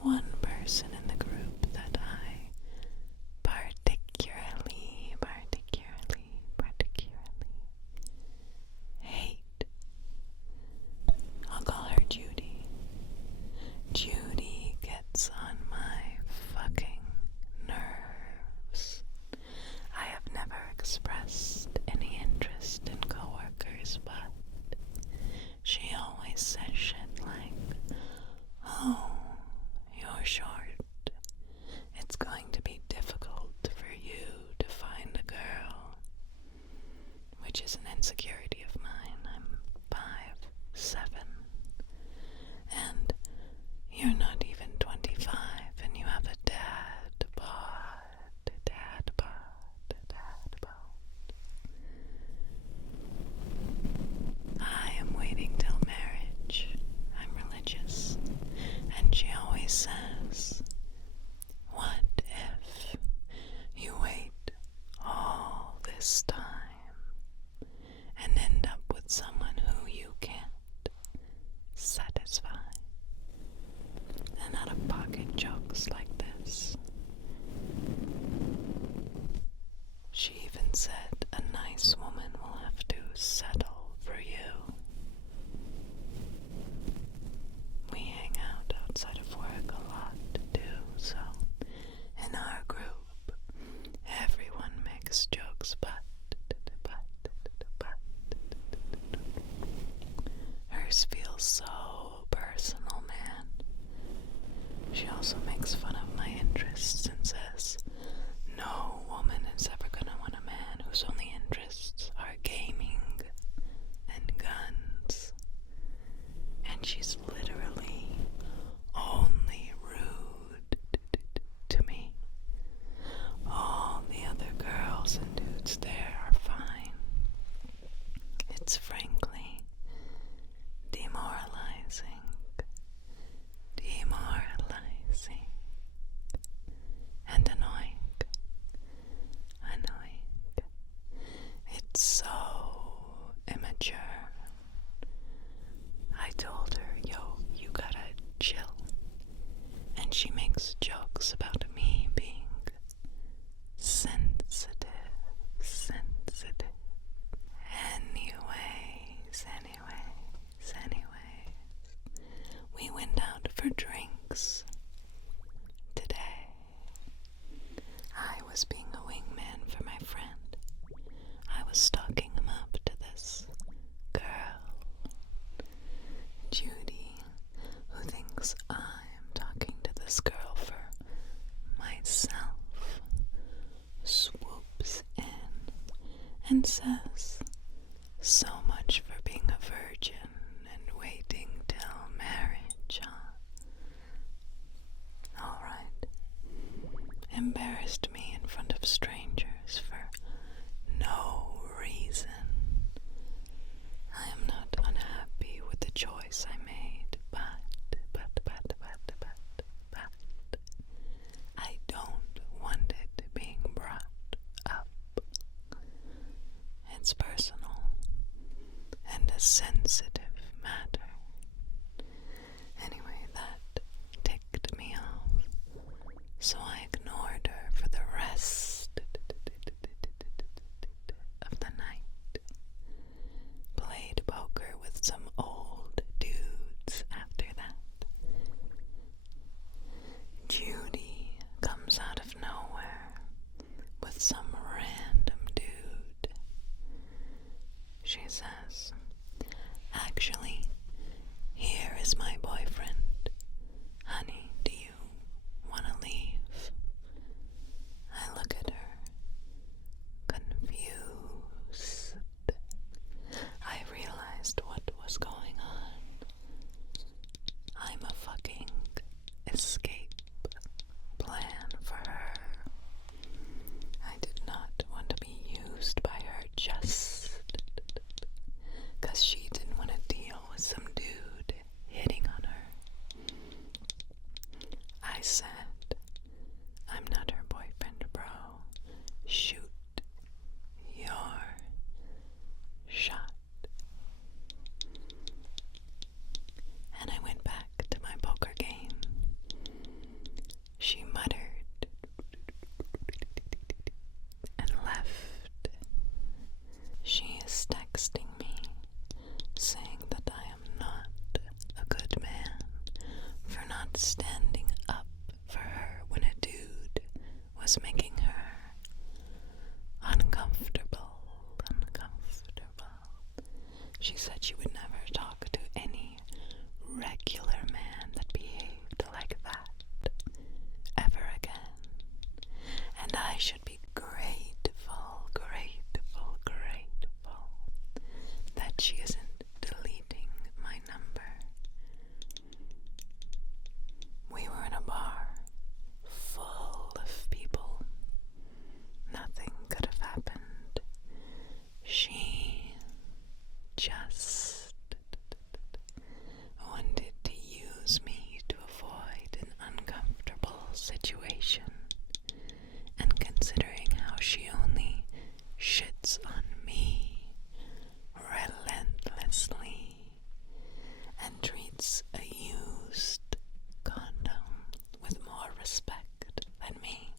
one person in the group that I particularly hate. I'll call her Judy. Judy gets on my fucking nerves. I have never expressed any interest in coworkers, but she always says shit like, "Oh, you're short. It's going to be difficult for you to find a girl," which is an insecurity of mine. I'm 5'7", and you're not even 25, and you have a dad bod. I am waiting till marriage. I'm religious, and she always says, "What if you wait all this time and end up with someone who you can't satisfy?" And out-of-pocket jokes like this. She even said a nice woman will have to settle for you. We hang out outside of work a lot too, so in our group, everyone makes jokes, but hers feels so personal, man. She also makes fun of my interests and says, no woman is ever gonna want a man whose only interests are gaming and guns. And she's literally only rude to me. All the other girls and dudes there are fine. It's frankly demoralizing. And annoying. It's so immature. I told her, yo, you gotta chill. And she makes jokes about me being sensitive. Anyways, we went out for drinks today. I was being a wingman for my friend. I was stalking him up to this girl, Judy, who thinks I'm talking to this girl for myself, swoops in and says, "So much for being a virgin and waiting till marriage, huh?" Alright. Embarrassed me in front of strangers for no reason. I am not unhappy with the choice I made, but I don't want it being brought up. It's personal and a sensitive matter. Anyway, that ticked me off, so I ignored her for the rest of the night. Played poker with some old dudes after that. Judy comes out of nowhere with some random dude. She says, "Actually, here is my boyfriend. Honey, do you want to leave?" I look at her, confused. I realized what was going on. I'm a fucking escape plan for her. I did not want to be used by her just 'cause she didn't want to deal with some dude hitting on her. I said, "I'm not her boyfriend, bro. Shoot your shot." And I went back to my poker game. was making her uncomfortable. She said she would never talk to any regular man that behaved like that ever again. And I should be grateful that she isn't deleting my number. We were in a bar full of people. Nothing could have happened. She just wanted to use me to avoid an uncomfortable situation. And considering how she only shits on me relentlessly and treats a used condom with more respect than me,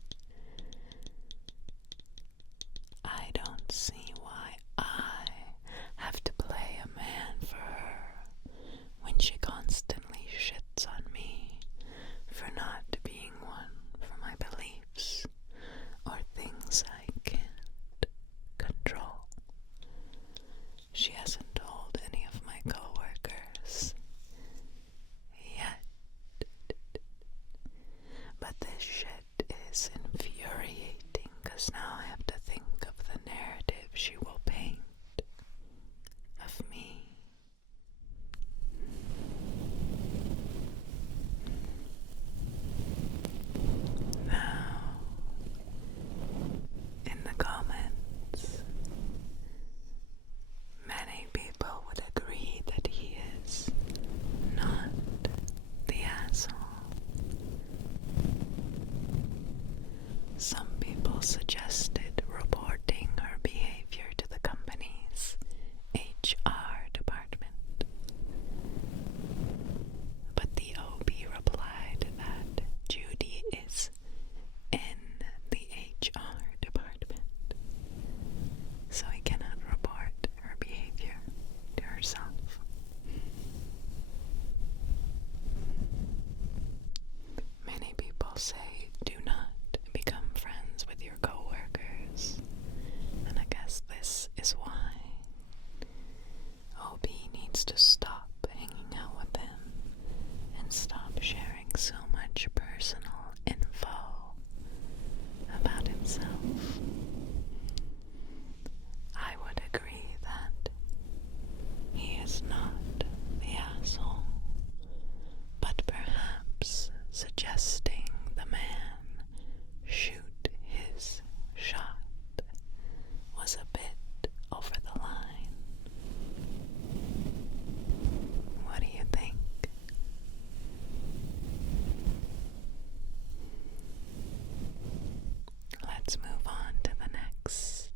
I don't see why I have to play a man for her when she constantly shits on me for not being one for my beliefs or things I can't control. She hasn't told any of my coworkers yet, but this shit is infuriating because now I have to think of the narrative she will paint of me. Now, in the comments, many people would agree that he is not the asshole. Some people suggested reporting her behavior to the company's HR department. But the OB replied that Judy is in the HR department, so he cannot report her behavior to herself. Many people say do not become friends with your coworkers, and I guess this is why. OB needs to stop hanging out with him and stop sharing so much personal info about himself. I would agree that he is not the asshole, but perhaps suggesting the man shoot his shot was a bit over the line. What do you think? Let's move on to the next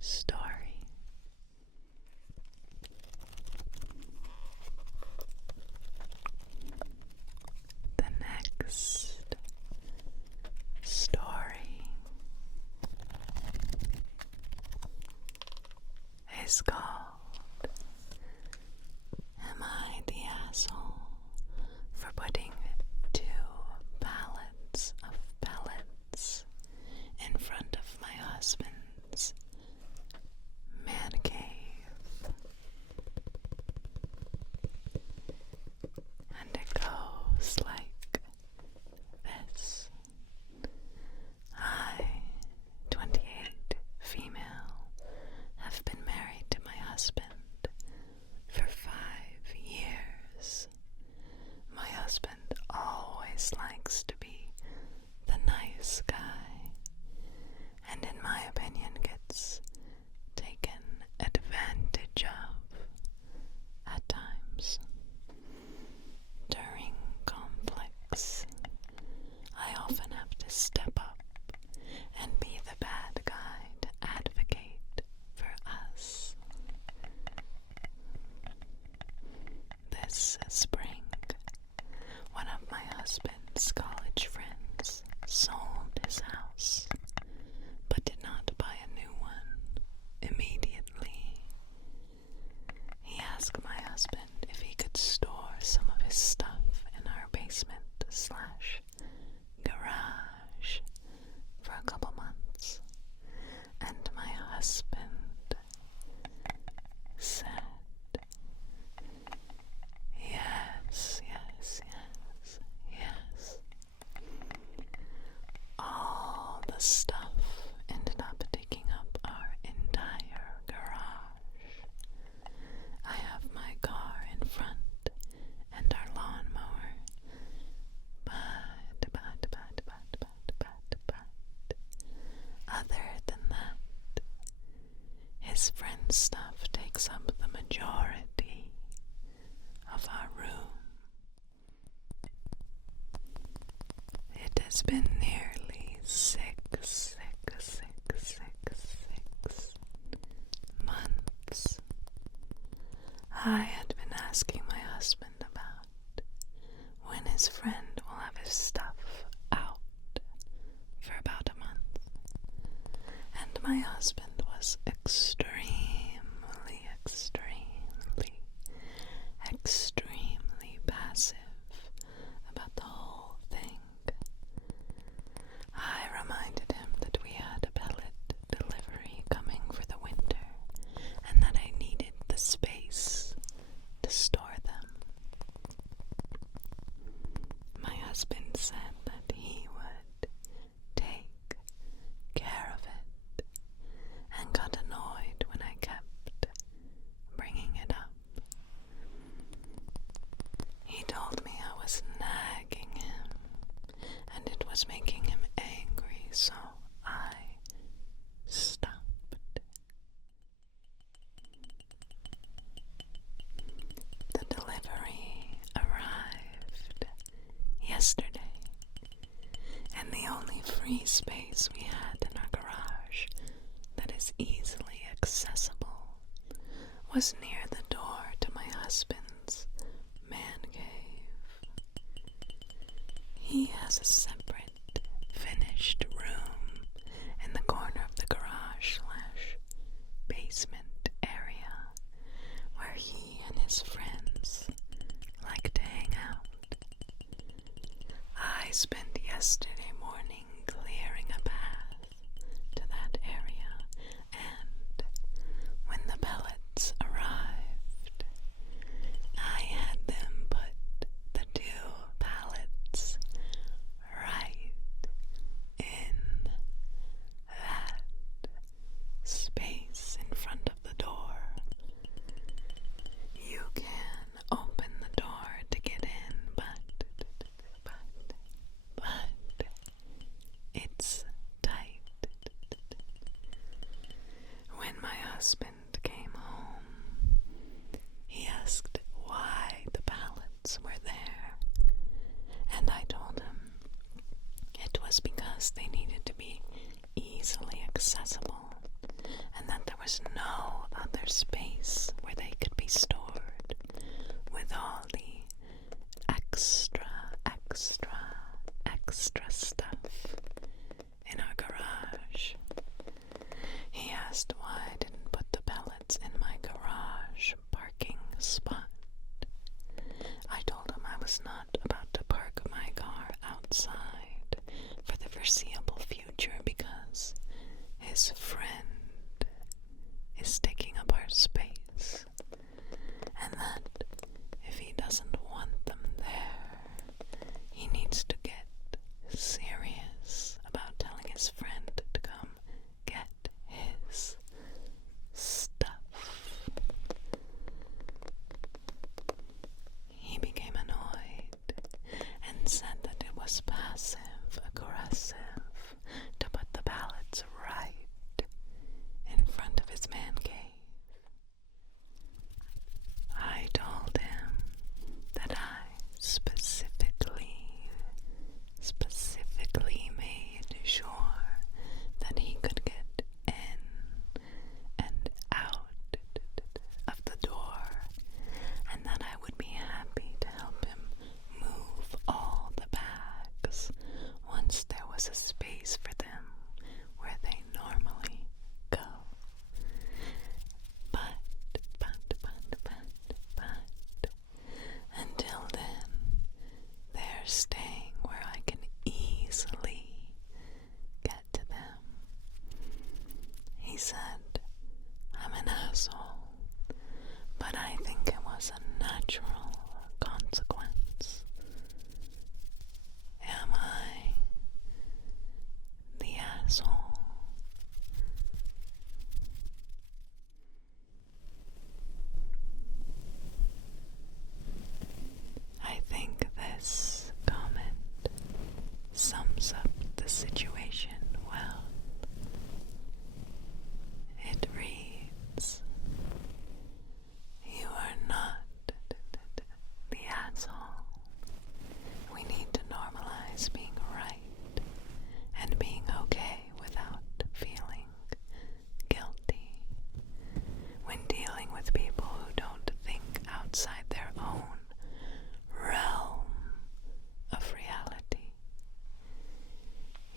story. The next story is called Am I the Asshole for Putting 2 Pallets of Pellets in front of my husband's man cave? And it goes like this. I, 28, female, have been married to my husband for 5 years. My husband always likes to be the nice guy, and in my opinion gets taken advantage of at times. During conflicts, I often have to step up and be the bad guy to advocate for us. This spring, one of my husband's college friends sold his house, but did not buy a new one immediately. He asked my husband if he could store some of his stuff in our basement/garage the stuff ended up taking up our entire garage. I have my car in front and our lawnmower, but other than that, his friend's stuff takes up the majority of our room. It has been nearly 6 months. I had been asking my husband about when his friend will have his stuff out for about a month, and my husband was extremely passive about the whole thing. I reminded him that we had a pellet delivery coming for the winter and that I needed the space to store them. My husband said that he would take care of it and got annoyed when I kept bringing it up. He told me I was nagging him and it was making him angry, so I stopped. The delivery arrived yesterday, and the only free space we had in our garage that is easily accessible was near the door to my husband's man cave. He has a separate, finished room in the corner of the garage/basement area where he and his friends like to hang out. I spent yesterday morning clearing a path to that area, and when the pellets arrived, I had them put the 2 pallets right in that space in front of the door. You can open the door to get in, but it's tight. When my husband came home, he asked why the pallets were there, and I told him it was because they needed to be easily accessible and that there was no other space where they could be stored with all the extra stuff in our garage. He asked why I didn't put the pellets in my garage parking spot. I told him I was not about to park my car outside for the foreseeable future because his friend is taking up our space, and that if he doesn't want them there, he needs to get serious about telling his friend to come get his stuff. He became annoyed sums up the situation well. It reads, "You are not the asshole. We need to normalize being right and being okay without feeling guilty. When dealing with people who don't think outside their own realm of reality.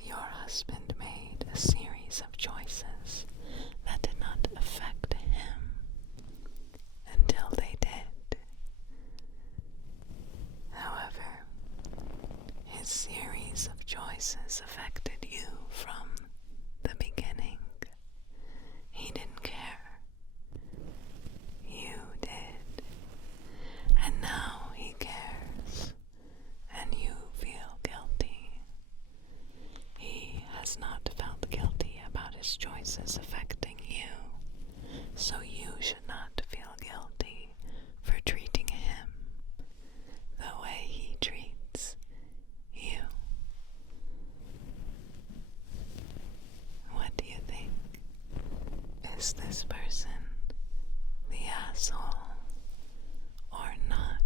Your husband made a series of choices that did not affect him until they did. However, his series of choices affected you from the beginning. He didn't care. You did. And now he cares, and you feel guilty. He has not felt guilty about his choices affecting you, so you should not feel guilty for treating him the way he treats you." What do you think? Is this person the asshole or not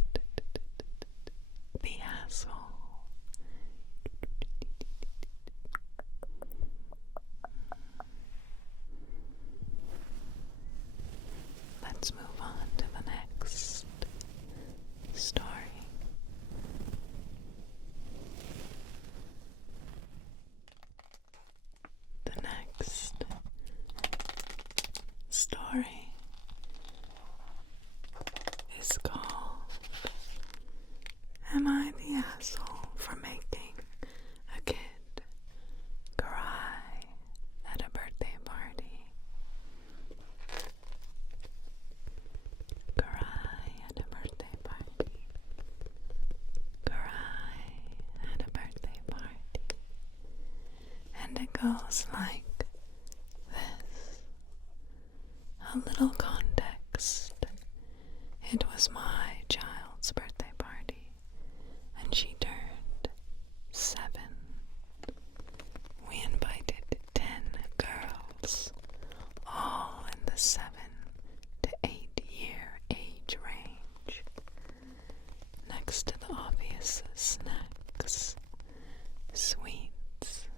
the asshole? Let's move on to the next story. The next story is called "Am I the Asshole for Making a Kid Cry at a Birthday Party?" Cry at a birthday party. Cry at a birthday party. And it goes like this. A little context. It was my child's birthday party, and she turned 7. We invited 10 girls, all in the 7 to 8-year age range. Next to the obvious snacks, sweets,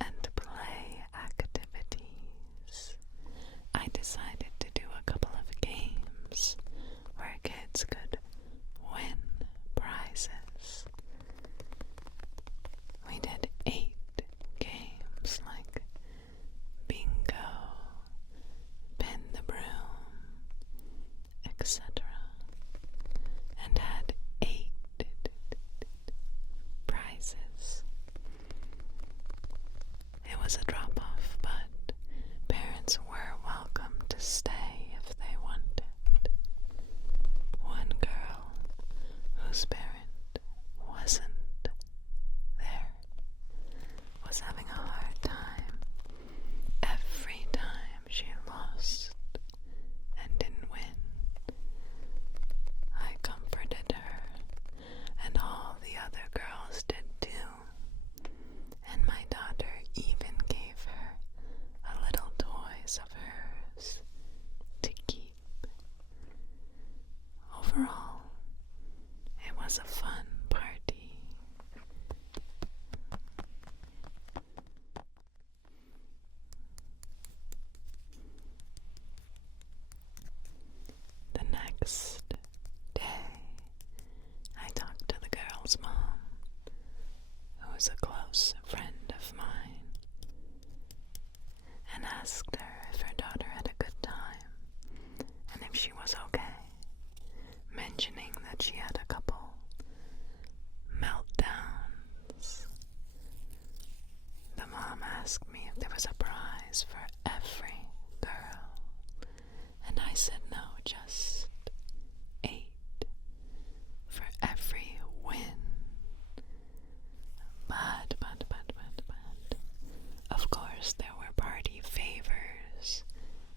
and play activities, I decided to do a couple of games where kids could win prizes. We did 8 games like bingo, pin the broom, etc., and had 8 prizes. It was a drop-off, but parents were welcome to stay if they wanted. One girl, whose parent wasn't there, was having a hard time every time she lost and didn't win. I comforted her, and all the other girls did too, and my daughter even gave her a little toys of hers to keep. Overall, it was a fun party. The next day, I talked to the girl's mom, who is a close friend of mine, and asked her if her daughter had a good time and if she was okay, mentioning that she had a couple meltdowns. The mom asked me if there was a prize for every girl, and I said no, just 8 for every win. But, of course there were party favors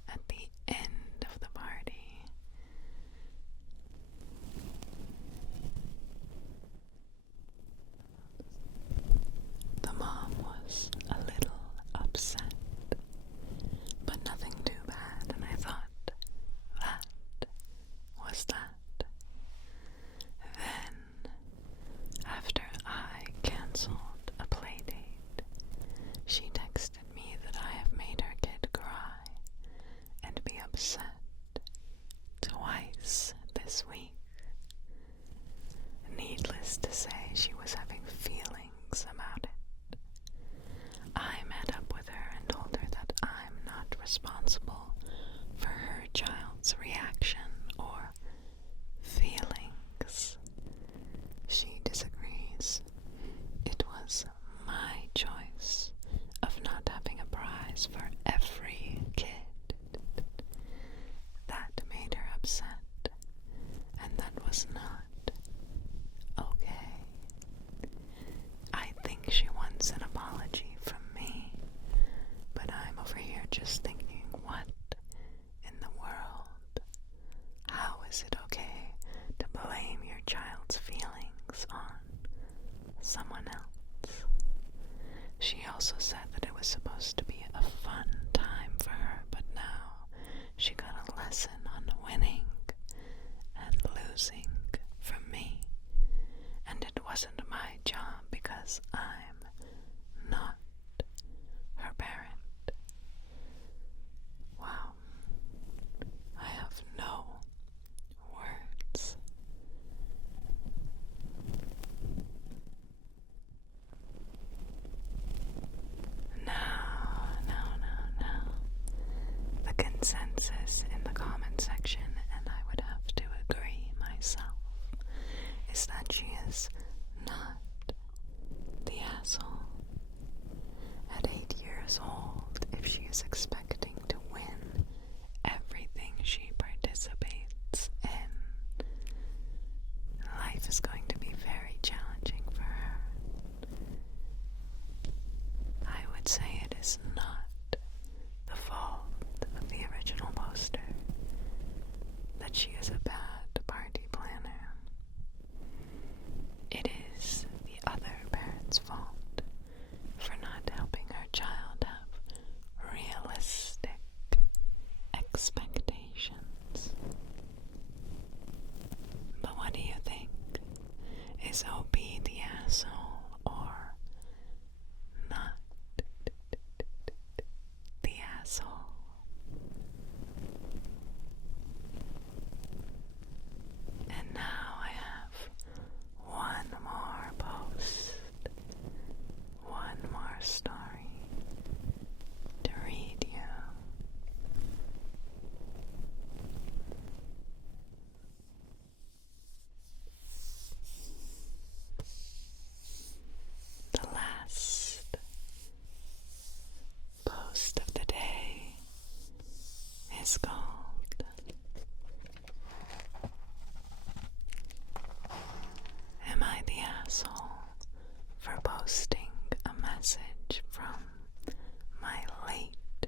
at the end of the party. The mom diapers for every kid. That made her upset, and that was not okay. I think she wants an apology from me, but I'm over here just thinking, what in the world? How is it okay to blame your child's feelings on someone else? She also said that it was supposed to be a fun time for her, but now she got a lesson on winning and losing from me. And it wasn't my job because I'm not her parent. Wow. I have no words. Now. The consensus in the comment section, and I would have to agree myself, is that she is not the asshole. At 8 years old, if she is expecting to win everything she participates in, life is going to be very challenging for her. I would say it is not the fault of the original poster that she is a bad party planner. It is the other parent's fault for not helping her child have realistic expectations. But what do you think? Is OP the asshole or not the asshole? And now I have one more post, one more story to read you. The last post of the day is called Am I the Asshole for Posting a Message from My Late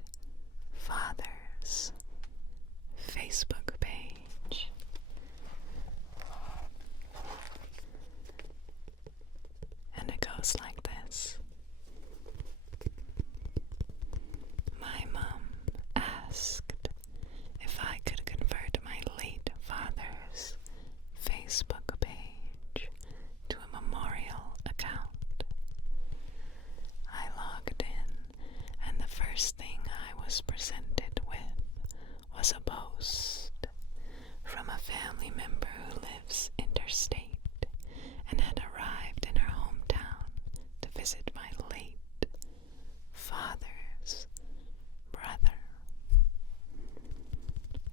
Father's Facebook page? And it goes like this. My mom asked if I could convert my late father's Facebook page to a memorial account. I logged in, and the first thing I was presented with was a post from a family member who lives interstate and had arrived in her hometown to visit my late father's brother.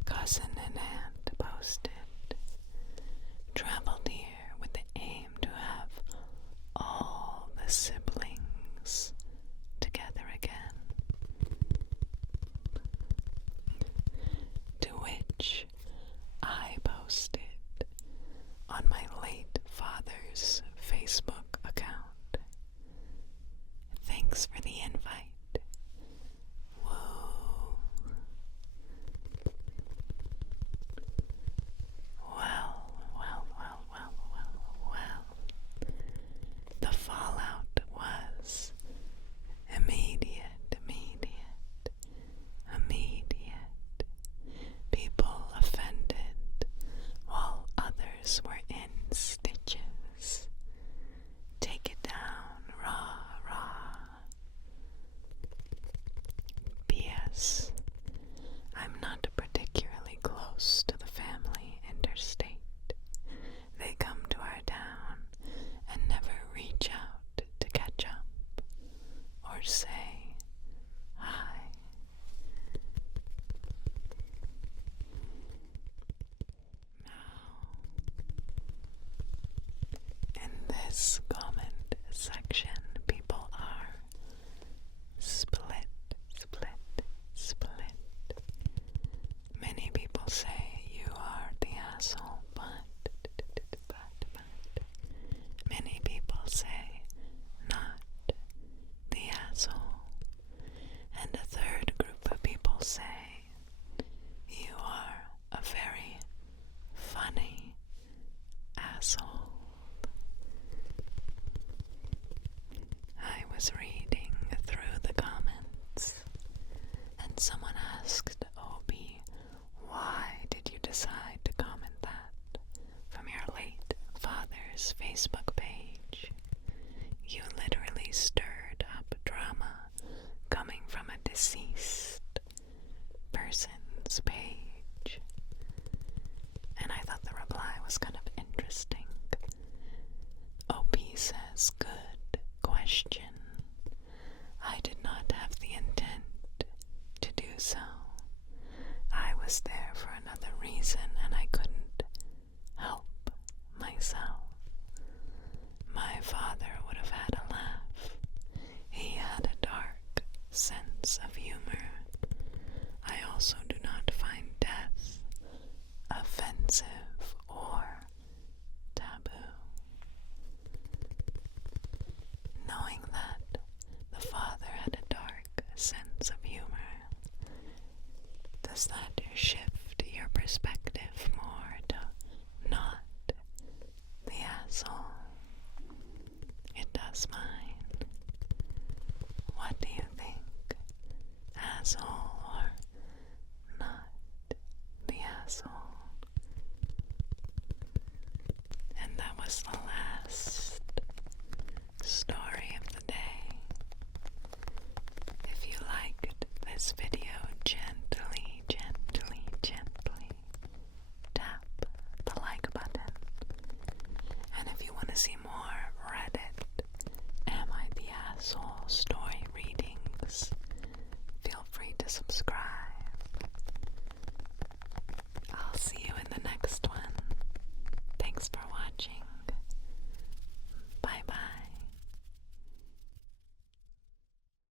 Cousin and aunt posted, traveled here with the aim to have all the siblings together again. To which I posted on my late father's Facebook account, thanks for the invite. Woo. Well. The fallout was immediate. People offended while others were in stitches. Take it down, rah. P.S. I'm not particularly close to the family interstate. They come to our town and never reach out to catch up or say hi. Now, in this comment section, people are split. was reading through the comments, and someone asked Obi, why did you decide to comment that from your late father's Facebook page? You literally stirred up drama coming from a deceased person's page. And I thought the reply was kind of interesting. OP says, good question. I did not have the intent to do so. I was there for another reason and I couldn't help myself. My father would have had a laugh. He had a dark sense of humor. I also do not find death offensive or taboo. Knowing that the father had a dark sense of humor, does that shift your perspective more to not the asshole? It does mine. What do you think? Asshole or not the asshole? And that was the last story of the day. If you liked this video, gently tap the like button. And if you want to see more Reddit, Am I the Asshole story readings, feel free to subscribe.